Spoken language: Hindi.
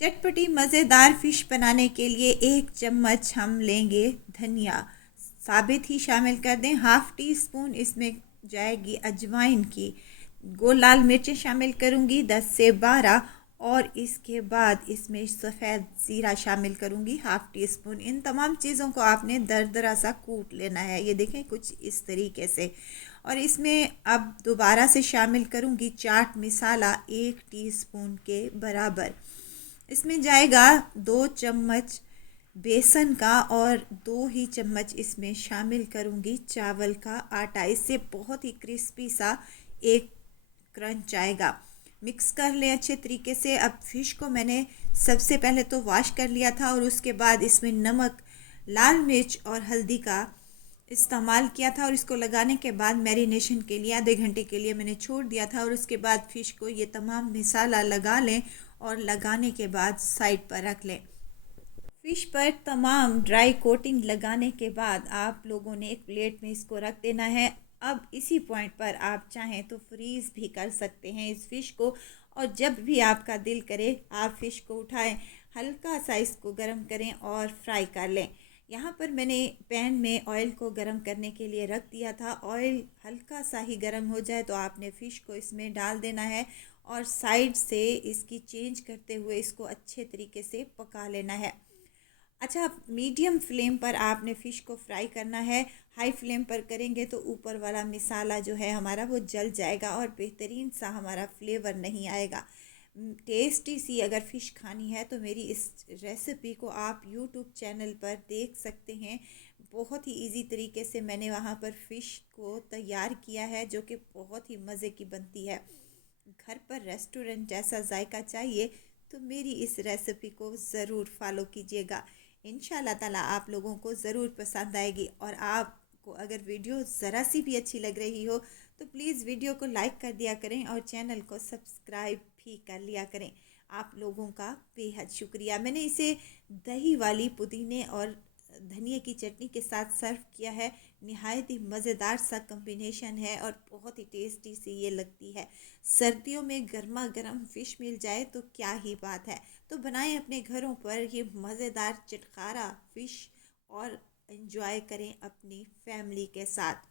चटपटी मज़ेदार फ़िश बनाने के लिए 1 चम्मच हम लेंगे धनिया साबित ही शामिल कर दें। हाफ़ टी स्पून इसमें जाएगी अजवाइन की। गोल लाल मिर्चें शामिल करूंगी 10 से 12 और इसके बाद इसमें सफ़ेद ज़ीरा शामिल करूंगी हाफ़ टी स्पून। इन तमाम चीज़ों को आपने दरदरा सा कूट लेना है, ये देखें कुछ इस तरीके से। और इसमें अब दोबारा से शामिल करूंगी चाट मसाला 1 टीस्पून के बराबर। इसमें जाएगा 2 चम्मच बेसन का और 2 ही चम्मच इसमें शामिल करूंगी चावल का आटा। इससे बहुत ही क्रिस्पी सा एक क्रंच आएगा। मिक्स कर लें अच्छे तरीके से। अब फिश को मैंने सबसे पहले तो वॉश कर लिया था और उसके बाद इसमें नमक, लाल मिर्च और हल्दी का इस्तेमाल किया था और इसको लगाने के बाद मैरिनेशन के लिए आधे घंटे के लिए मैंने छोड़ दिया था। और उसके बाद फ़िश को ये तमाम मसाला लगा लें और लगाने के बाद साइड पर रख लें। फ़िश पर तमाम ड्राई कोटिंग लगाने के बाद आप लोगों ने एक प्लेट में इसको रख देना है। अब इसी पॉइंट पर आप चाहें तो फ्रीज़ भी कर सकते हैं इस फ़िश को, और जब भी आपका दिल करे आप फ़िश को उठाएं, हल्का सा इसको गर्म करें और फ्राई कर लें। यहाँ पर मैंने पैन में ऑयल को गर्म करने के लिए रख दिया था। ऑयल हल्का सा ही गर्म हो जाए तो आपने फ़िश को इसमें डाल देना है और साइड से इसकी चेंज करते हुए इसको अच्छे तरीके से पका लेना है। अच्छा, मीडियम फ्लेम पर आपने फ़िश को फ्राई करना है। हाई फ्लेम पर करेंगे तो ऊपर वाला मसाला जो है हमारा वो जल जाएगा और बेहतरीन सा हमारा फ्लेवर नहीं आएगा। टेस्टी सी अगर फ़िश खानी है तो मेरी इस रेसिपी को आप यूट्यूब चैनल पर देख सकते हैं। बहुत ही इजी तरीके से मैंने वहाँ पर फ़िश को तैयार किया है जो कि बहुत ही मज़े की बनती है। घर पर रेस्टोरेंट जैसा जायका चाहिए तो मेरी इस रेसिपी को ज़रूर फॉलो कीजिएगा। इंशाल्लाह ताला आप लोगों को ज़रूर पसंद आएगी। और आपको अगर वीडियो ज़रा सी भी अच्छी लग रही हो तो प्लीज़ वीडियो को लाइक कर दिया करें और चैनल को सब्सक्राइब भी कर लिया करें। आप लोगों का बेहद शुक्रिया। मैंने इसे दही वाली पुदीने और धनिए की चटनी के साथ सर्व किया है। नहायत ही मज़ेदार सा कम्बिनेशन है और बहुत ही टेस्टी सी ये लगती है। सर्दियों में गर्मा गर्म फ़िश मिल जाए तो क्या ही बात है। तो बनाएं अपने घरों पर ये मज़ेदार चटखारा फ़िश और एंजॉय करें अपनी फैमिली के साथ।